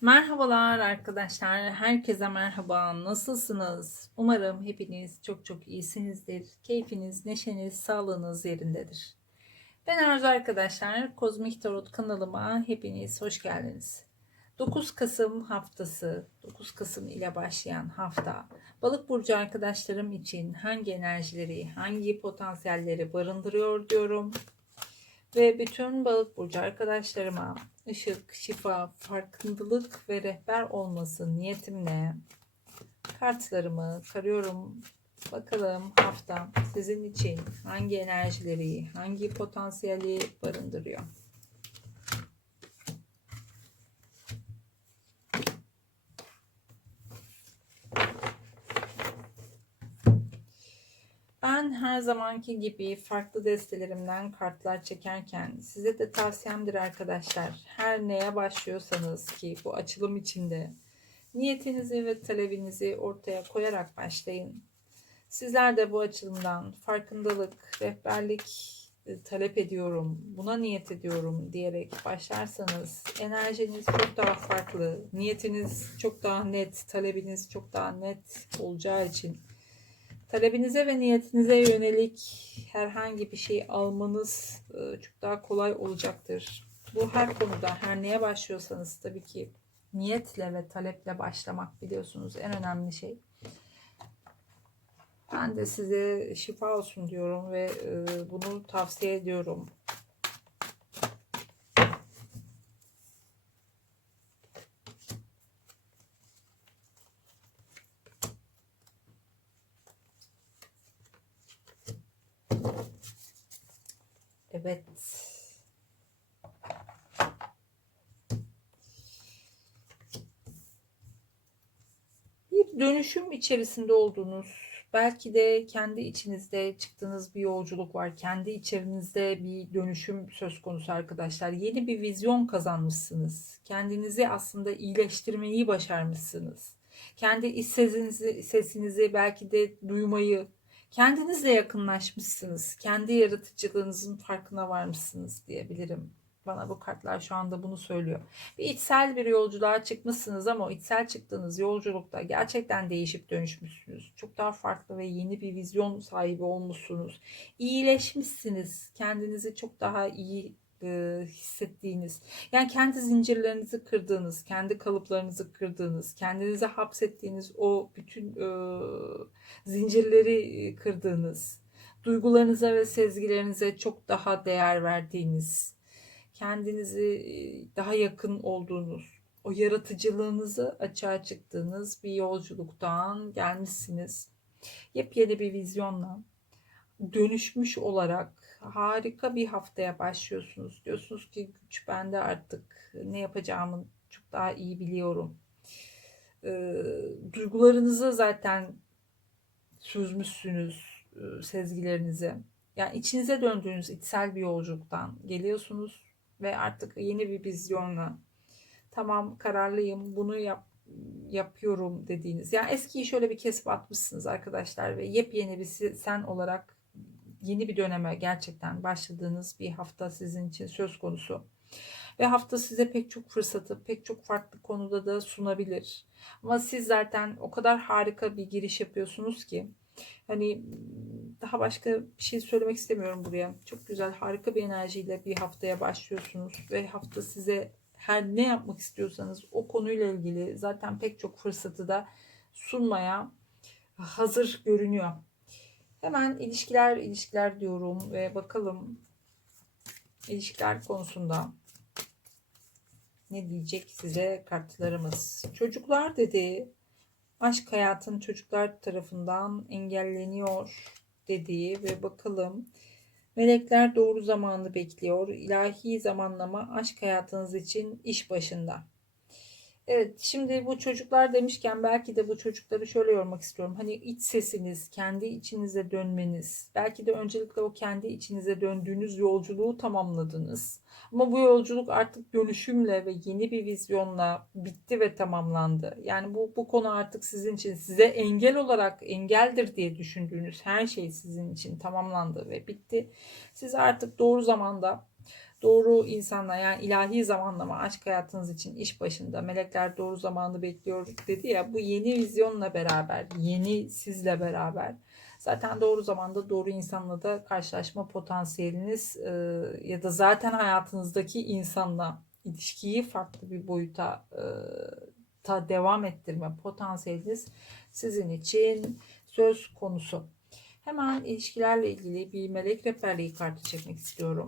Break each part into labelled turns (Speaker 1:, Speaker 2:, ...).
Speaker 1: Merhabalar arkadaşlar. Herkese merhaba. Nasılsınız? Umarım hepiniz çok çok iyisinizdir. Keyfiniz, neşeniz, sağlığınız yerindedir. Ben Arzu arkadaşlar. Kozmik Tarot kanalıma hepiniz hoş geldiniz. 9 Kasım haftası, 9 Kasım ile başlayan hafta Balık burcu arkadaşlarım için hangi enerjileri, hangi potansiyelleri barındırıyor diyorum. Ve bütün balık burcu arkadaşlarıma ışık, şifa, farkındalık ve rehber olması niyetimle kartlarımı karıyorum. Bakalım hafta sizin için hangi enerjileri, hangi potansiyeli barındırıyor. Ben her zamanki gibi farklı destelerimden kartlar çekerken size de tavsiyemdir arkadaşlar. Her neye başlıyorsanız ki bu açılım içinde niyetinizi ve talebinizi ortaya koyarak başlayın. Sizler de bu açılımdan farkındalık, rehberlik e, talep ediyorum, buna niyet ediyorum diyerek başlarsanız enerjiniz çok daha farklı, niyetiniz çok daha net, talebiniz çok daha net olacağı için talebinize ve niyetinize yönelik herhangi bir şey almanız e, çok daha kolay olacaktır. Bu her konuda her neye başlıyorsanız tabii ki niyetle ve taleple başlamak biliyorsunuz en önemli şey. Ben de size şifa olsun diyorum ve e, bunu tavsiye ediyorum. Evet. Bir dönüşüm içerisinde olduğunuz, belki de kendi içinizde çıktığınız bir yolculuk var. Kendi içerinizde bir dönüşüm söz konusu arkadaşlar. Yeni bir vizyon kazanmışsınız. Kendinizi aslında iyileştirmeyi başarmışsınız. Kendi iç sesinizi, sesinizi belki de duymayı, kendinizle yakınlaşmışsınız. Kendi yaratıcılığınızın farkına varmışsınız diyebilirim. Bana bu kartlar şu anda bunu söylüyor. Bir içsel bir yolculuğa çıkmışsınız ama o içsel çıktığınız yolculukta gerçekten değişip dönüşmüşsünüz. Çok daha farklı ve yeni bir vizyon sahibi olmuşsunuz. İyileşmişsiniz. Kendinizi çok daha iyi e, hissettiğiniz, yani kendi zincirlerinizi kırdığınız, kendi kalıplarınızı kırdığınız, kendinize hapsettiğiniz o bütün e, zincirleri kırdığınız, duygularınıza ve sezgilerinize çok daha değer verdiğiniz, kendinizi daha yakın olduğunuz, o yaratıcılığınızı açığa çıktığınız bir yolculuktan gelmişsiniz. Yepyeni bir vizyonla dönüşmüş olarak harika bir haftaya başlıyorsunuz. Diyorsunuz ki güç bende artık ne yapacağımı çok daha iyi biliyorum. E, duygularınızı zaten süzmüşsünüz e, sezgilerinizi. Yani içinize döndüğünüz içsel bir yolculuktan geliyorsunuz ve artık yeni bir vizyonla tamam kararlıyım bunu yap yapıyorum dediğiniz. Yani eskiyi şöyle bir kesip atmışsınız arkadaşlar ve yepyeni bir sen olarak yeni bir döneme gerçekten başladığınız bir hafta sizin için söz konusu. Ve hafta size pek çok fırsatı, pek çok farklı konuda da sunabilir. Ama siz zaten o kadar harika bir giriş yapıyorsunuz ki hani daha başka bir şey söylemek istemiyorum buraya. Çok güzel, harika bir enerjiyle bir haftaya başlıyorsunuz ve hafta size her ne yapmak istiyorsanız o konuyla ilgili zaten pek çok fırsatı da sunmaya hazır görünüyor. Hemen ilişkiler ilişkiler diyorum ve bakalım ilişkiler konusunda ne diyecek size kartlarımız. Çocuklar dedi aşk hayatın çocuklar tarafından engelleniyor dediği ve bakalım melekler doğru zamanı bekliyor. İlahi zamanlama aşk hayatınız için iş başında. Evet şimdi bu çocuklar demişken belki de bu çocukları şöyle yormak istiyorum. Hani iç sesiniz, kendi içinize dönmeniz, belki de öncelikle o kendi içinize döndüğünüz yolculuğu tamamladınız. Ama bu yolculuk artık dönüşümle ve yeni bir vizyonla bitti ve tamamlandı. Yani bu, bu konu artık sizin için size engel olarak engeldir diye düşündüğünüz her şey sizin için tamamlandı ve bitti. Siz artık doğru zamanda Doğru insanla yani ilahi zamanlama aşk hayatınız için iş başında melekler doğru zamanı bekliyor dedi ya bu yeni vizyonla beraber yeni sizle beraber zaten doğru zamanda doğru insanla da karşılaşma potansiyeliniz e, ya da zaten hayatınızdaki insanla ilişkiyi farklı bir boyuta e, ta devam ettirme potansiyeliniz sizin için söz konusu. Hemen ilişkilerle ilgili bir melek rehberliği kartı çekmek istiyorum.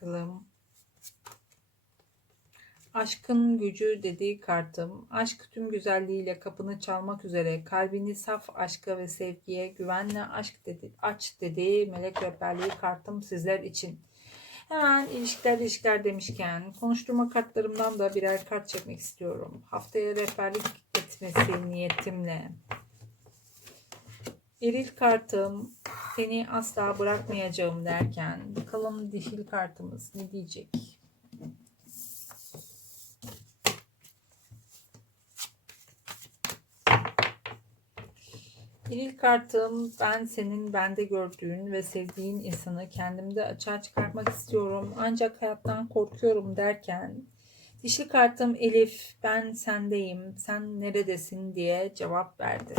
Speaker 1: Bakalım. Aşkın gücü dediği kartım. Aşk tüm güzelliğiyle kapını çalmak üzere. Kalbini saf aşka ve sevgiye güvenle aşk dedi, aç dediği melek rehberliği kartım sizler için. Hemen ilişkiler ilişkiler demişken konuşturma kartlarımdan da birer kart çekmek istiyorum. Haftaya rehberlik etmesi niyetimle. Eril kartım seni asla bırakmayacağım derken bakalım dişil kartımız ne diyecek? Eril kartım ben senin bende gördüğün ve sevdiğin insanı kendimde açığa çıkartmak istiyorum ancak hayattan korkuyorum derken dişil kartım Elif ben sendeyim sen neredesin diye cevap verdi.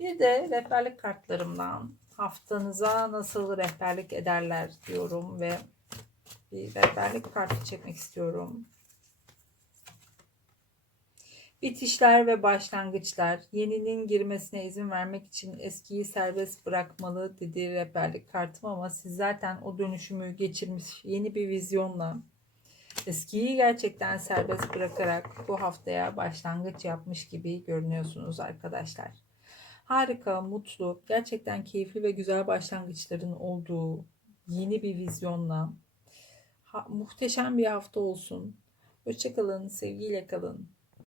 Speaker 1: Bir de rehberlik kartlarımdan haftanıza nasıl rehberlik ederler diyorum ve bir rehberlik kartı çekmek istiyorum. Bitişler ve başlangıçlar. Yeninin girmesine izin vermek için eskiyi serbest bırakmalı dedi rehberlik kartım ama siz zaten o dönüşümü geçirmiş yeni bir vizyonla eskiyi gerçekten serbest bırakarak bu haftaya başlangıç yapmış gibi görünüyorsunuz arkadaşlar. Harika, mutlu, gerçekten keyifli ve güzel başlangıçların olduğu yeni bir vizyonla ha, muhteşem bir hafta olsun. Hoşçakalın, sevgiyle kalın.